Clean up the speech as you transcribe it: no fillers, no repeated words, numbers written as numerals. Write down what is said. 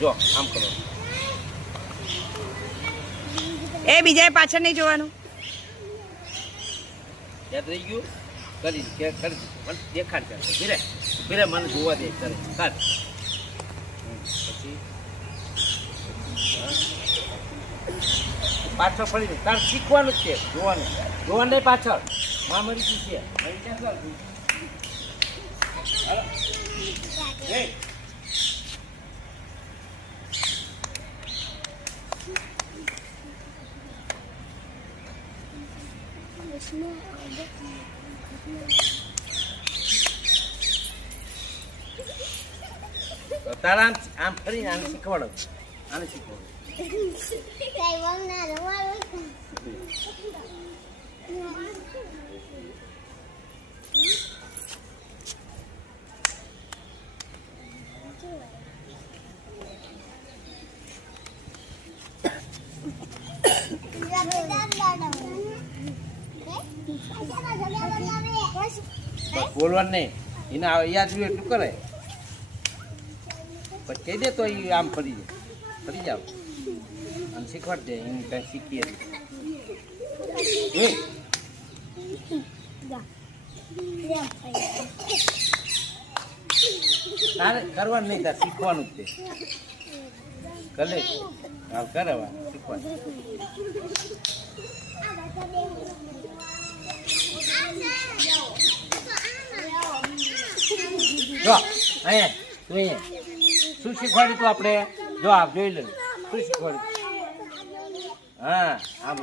જો આમ કરો. એ બીજાએ પાછળ નહીં જોવાનું. યાદ રહી ગયું? કરી મને દેખાડ છે. ભીરે મને જોવા દે. કરે કાઢ. પછી પાછળ ફરી તાર શીખવાનું જ છે. જોવાનું નહીં પાછળ. માં મરી ગઈ છે. મરી ક્યાં ચાલતું? એ તારા આમ ફરીને આને શીખવાડો. આને શીખવાડો. બોલવાનું નહીં. એને યાદ રહ્યું એટલું કરે. પછી કહી દે તો એ આમ ફરી જાવ અને શીખવાડ દે. એને કઈ શીખીએ તારે કરવાનું નહીં. તારે શીખવાનું જ તે. કરે હાલ કરે શીખવાનું. જો અહીંયા તું અહીંયા શું શીખવાડ્યું તું આપણે? જો આપ જોઈ લે શું શીખવાડ્યું. હા આમ